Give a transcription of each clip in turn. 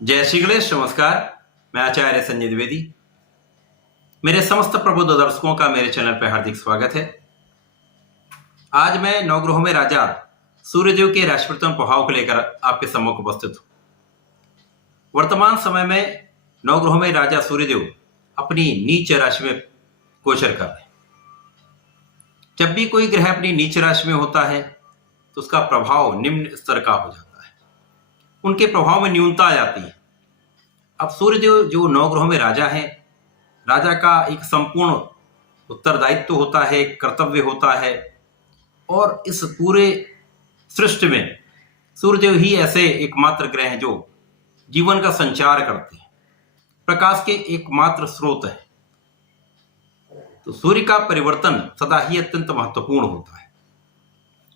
जय श्री गणेश। नमस्कार, मैं आचार्य संजय द्विवेदी। मेरे समस्त प्रबुद्ध दर्शकों का मेरे चैनल पर हार्दिक स्वागत है। आज मैं नवग्रहों में राजा सूर्यदेव के राशिपरिवर्तन प्रभाव को लेकर आपके सम्मुख उपस्थित हूं। वर्तमान समय में नवग्रहों में राजा सूर्यदेव अपनी नीच राशि में गोचर कर रहे हैं। जब भी कोई ग्रह अपनी नीच राशि में होता है तो उसका प्रभाव निम्न स्तर का हो जाता है, उनके प्रभाव में न्यूनता आ जाती है। अब सूर्यदेव जो नवग्रहों में राजा है, राजा का एक संपूर्ण उत्तरदायित्व होता है, कर्तव्य होता है, और इस पूरे सृष्टि में सूर्यदेव ही ऐसे एकमात्र ग्रह हैं जो जीवन का संचार करते हैं, प्रकाश के एकमात्र स्रोत है। तो सूर्य का परिवर्तन सदा ही अत्यंत महत्वपूर्ण होता है।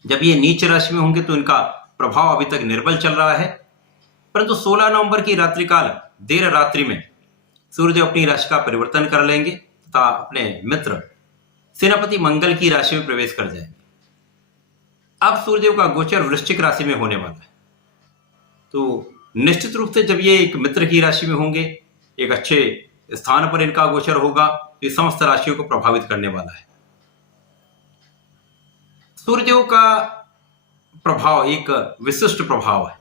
जब ये नीच राशि में होंगे तो इनका प्रभाव अभी तक निर्बल चल रहा है, परंतु 16 नवंबर की रात्रि काल देर रात्रि में सूर्यदेव अपनी राशि का परिवर्तन कर लेंगे तथा अपने मित्र सेनापति मंगल की राशि में प्रवेश कर जाएंगे। अब सूर्यदेव का गोचर वृश्चिक राशि में होने वाला है। तो निश्चित रूप से जब ये एक मित्र की राशि में होंगे, एक अच्छे स्थान पर इनका गोचर होगा, तो ये समस्त राशियों को प्रभावित करने वाला है। सूर्यदेव का प्रभाव एक विशिष्ट प्रभाव है।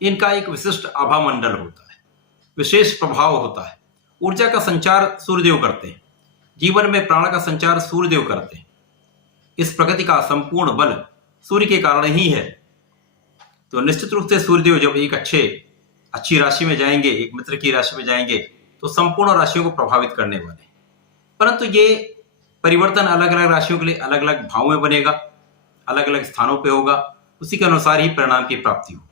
इनका एक विशिष्ट आभा मंडल होता है, विशेष प्रभाव होता है। ऊर्जा का संचार सूर्यदेव करते हैं, जीवन में प्राण का संचार सूर्यदेव करते हैं। इस प्रगति का संपूर्ण बल सूर्य के कारण ही है। तो निश्चित रूप से सूर्यदेव जब एक अच्छी राशि में जाएंगे, एक मित्र की राशि में जाएंगे, तो संपूर्ण राशियों को प्रभावित करने वाले हैं। परंतु ये परिवर्तन अलग अलग राशियों के लिए अलग अलग भाव में बनेगा, अलग अलग स्थानों पर होगा, उसी के अनुसार ही परिणाम की प्राप्ति होगी।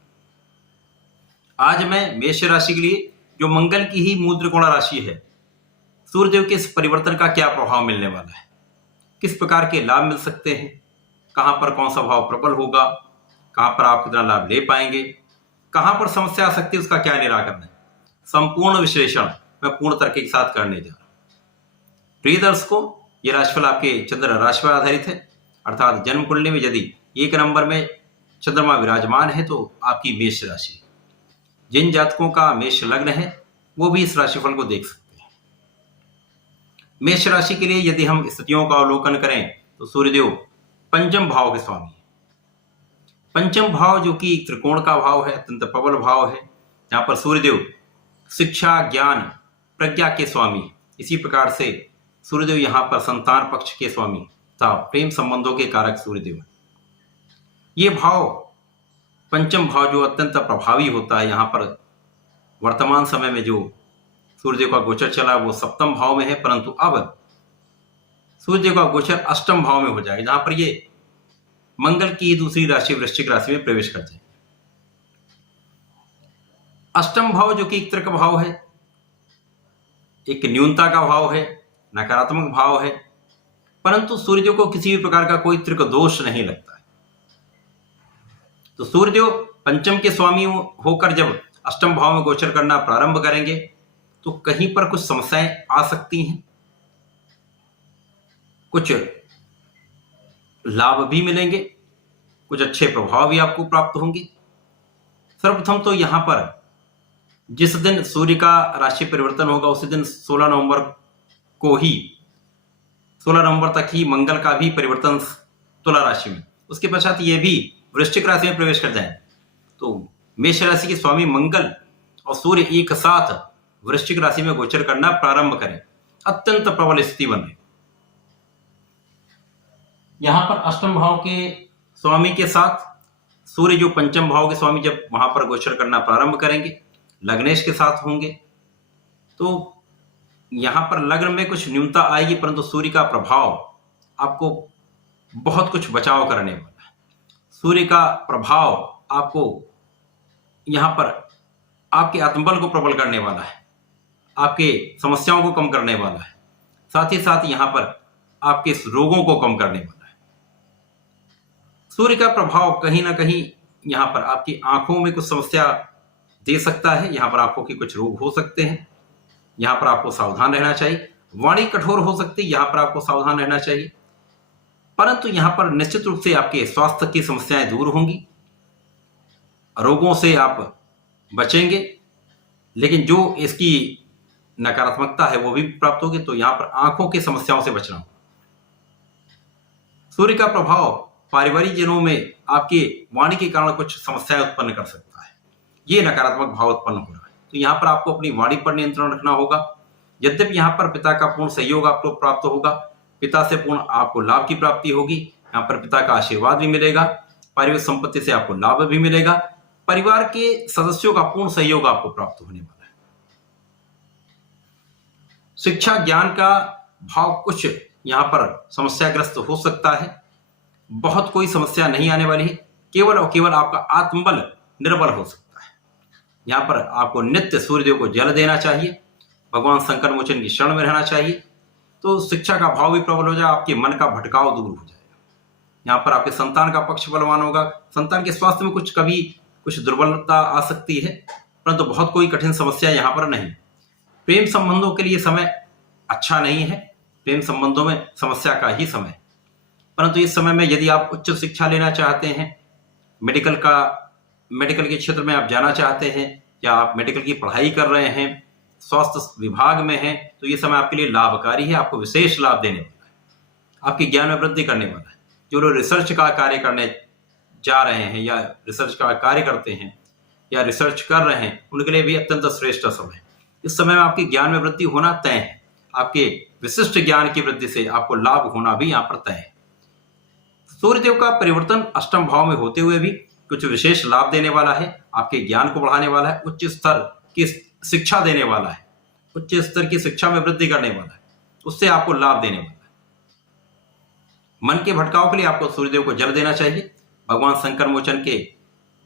आज मैं मेष राशि के लिए, जो मंगल की ही मूल त्रिकोण राशि है, सूर्यदेव के इस परिवर्तन का क्या प्रभाव मिलने वाला है, किस प्रकार के लाभ मिल सकते हैं, कहां पर कौन सा भाव प्रबल होगा, कहां पर आप कितना लाभ ले पाएंगे, कहां पर समस्या आ सकती है, उसका क्या निराकरण है, संपूर्ण विश्लेषण मैं पूर्ण तरीके के साथ करने जा रहा हूं। प्रिय दर्शकों, यह राशिफल आपके चंद्र राशि पर आधारित है, अर्थात जन्म कुंडली में यदि 1 नंबर में चंद्रमा विराजमान है तो आपकी मेष राशि। जिन जातकों का मेष लग्न है वो भी इस राशिफल को देख सकते हैं। मेष राशि के लिए यदि हम स्थितियों का अवलोकन करें तो सूर्यदेव पंचम भाव के स्वामी है। पंचम भाव जो कि त्रिकोण का भाव है, अत्यंत प्रबल भाव है, जहां पर सूर्यदेव शिक्षा, ज्ञान, प्रज्ञा के स्वामी। इसी प्रकार से सूर्यदेव यहाँ पर संतान पक्ष के स्वामी तथा प्रेम संबंधों के कारक सूर्यदेव है। ये भाव, पंचम भाव जो अत्यंत प्रभावी होता है, यहाँ पर वर्तमान समय में जो सूर्यदेव का गोचर चला वो सप्तम भाव में है, परंतु अब सूर्यदेव का गोचर अष्टम भाव में हो जाएगा, जहां पर ये मंगल की दूसरी राशि वृश्चिक राशि में प्रवेश कर जाए। अष्टम भाव जो कि एक त्रिक भाव है, एक न्यूनता का भाव है, नकारात्मक भाव है, परंतु सूर्यदेव को किसी भी प्रकार का कोई त्रिक दोष नहीं लगता है। तो सूर्यदेव पंचम के स्वामी होकर जब अष्टम भाव में गोचर करना प्रारंभ करेंगे तो कहीं पर कुछ समस्याएं आ सकती हैं, कुछ लाभ भी मिलेंगे, कुछ अच्छे प्रभाव भी आपको प्राप्त होंगे। सर्वप्रथम तो यहां पर जिस दिन सूर्य का राशि परिवर्तन होगा उसी दिन 16 नवंबर को ही, 16 नवंबर तक ही मंगल का भी परिवर्तन तुला राशि में, उसके पश्चात ये भी वृश्चिक राशि में प्रवेश कर जाए। तो मेष राशि के स्वामी मंगल और सूर्य एक साथ वृश्चिक राशि में गोचर करना प्रारंभ करें, अत्यंत प्रबल स्थिति बन रही। यहां पर अष्टम भाव के स्वामी के साथ सूर्य जो पंचम भाव के स्वामी जब वहां पर गोचर करना प्रारंभ करेंगे, लग्नेश के साथ होंगे, तो यहां पर लग्न में कुछ न्यूनता आएगी, परंतु सूर्य का प्रभाव आपको बहुत कुछ बचाव करने वाला है। सूर्य का प्रभाव आपको यहां पर आपके आत्मबल को प्रबल करने वाला है, आपके समस्याओं को कम करने वाला है, साथ ही साथ यहां पर आपके रोगों को कम करने वाला है। सूर्य का प्रभाव कहीं ना कहीं यहां पर आपकी आंखों में कुछ समस्या दे सकता है, यहां पर आंखों के कुछ रोग हो सकते हैं, यहां पर आपको सावधान रहना चाहिए। वाणी कठोर हो सकती है, यहां पर आपको सावधान रहना चाहिए, परंतु यहां पर निश्चित रूप से आपके स्वास्थ्य की समस्याएं दूर होंगी, रोगों से आप बचेंगे। लेकिन जो इसकी नकारात्मकता है वो भी प्राप्त होगी। तो यहाँ पर आंखों की समस्याओं से बचना। सूर्य का प्रभाव पारिवारिक जीवनों में आपकी वाणी के कारण कुछ समस्याएं उत्पन्न कर सकता है। ये नकारात्मक भाव उत्पन्न हो रहा है, तो यहाँ पर आपको अपनी वाणी पर नियंत्रण रखना होगा। यद्यपि यहाँ पर पिता का पूर्ण सहयोग आपको प्राप्त होगा, पिता से पूर्ण आपको लाभ की प्राप्ति होगी। यहाँ पर पिता का आशीर्वाद भी मिलेगा, पारिवारिक संपत्ति से आपको लाभ भी मिलेगा, परिवार के सदस्यों का पूर्ण सहयोग आपको प्राप्त होने वाला है। शिक्षा ज्ञान का भाव कुछ यहाँ पर समस्याग्रस्त हो सकता है। बहुत कोई समस्या नहीं आने वाली है, केवल और केवल आपका आत्मबल निर्बल हो सकता है। यहाँ पर आपको नित्य सूर्यदेव को जल देना चाहिए, भगवान शंकर मोचन की शरण में रहना चाहिए, तो शिक्षा का भाव भी प्रबल हो जाए, आपके मन का भटकाव दूर हो जाएगा। यहाँ पर आपके संतान का पक्ष बलवान होगा। संतान के स्वास्थ्य में कुछ दुर्बलता आ सकती है, परंतु बहुत कोई कठिन समस्या यहाँ पर नहीं। प्रेम संबंधों के लिए समय अच्छा नहीं है, प्रेम संबंधों में समस्या का ही समय। परंतु इस समय में यदि आप उच्च शिक्षा लेना चाहते हैं, मेडिकल के क्षेत्र में आप जाना चाहते हैं, या आप मेडिकल की पढ़ाई कर रहे हैं, स्वास्थ्य विभाग में हैं, तो ये समय आपके लिए लाभकारी है, आपको विशेष लाभ देने वाला है, आपके ज्ञान में वृद्धि करने वाला है। जो लोग रिसर्च का कार्य करने जा रहे हैं, या रिसर्च का कार्य करते हैं, या रिसर्च कर रहे हैं, उनके लिए भी अत्यंत श्रेष्ठ समय है। इस समय में आपके ज्ञान में वृद्धि होना तय है, आपके विशिष्ट ज्ञान की वृद्धि से आपको लाभ होना भी यहाँ पर तय है। सूर्यदेव का परिवर्तन अष्टम भाव में होते हुए भी कुछ विशेष लाभ देने वाला है, आपके ज्ञान को बढ़ाने वाला है, उच्च स्तर की शिक्षा देने वाला है, उच्च स्तर की शिक्षा में वृद्धि करने वाला है, उससे आपको लाभ देने वाला है। मन के भटकाव के लिए आपको सूर्यदेव को जल देना चाहिए, भगवान शंकर मोचन के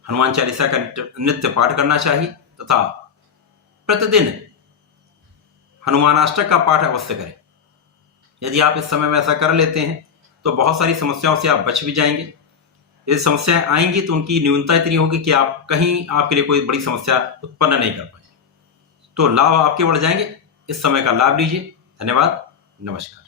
हनुमान चालीसा का नित्य पाठ करना चाहिए, तथा प्रतिदिन हनुमानाष्टक का पाठ अवश्य करें। यदि आप इस समय में ऐसा कर लेते हैं तो बहुत सारी समस्याओं से आप बच भी जाएंगे। यदि समस्याएं आएंगी तो उनकी न्यूनता इतनी होगी कि आप कहीं आपके लिए कोई बड़ी समस्या उत्पन्न नहीं कर पाएंगे, तो लाभ आपके बढ़ जाएंगे। इस समय का लाभ लीजिए। धन्यवाद, नमस्कार।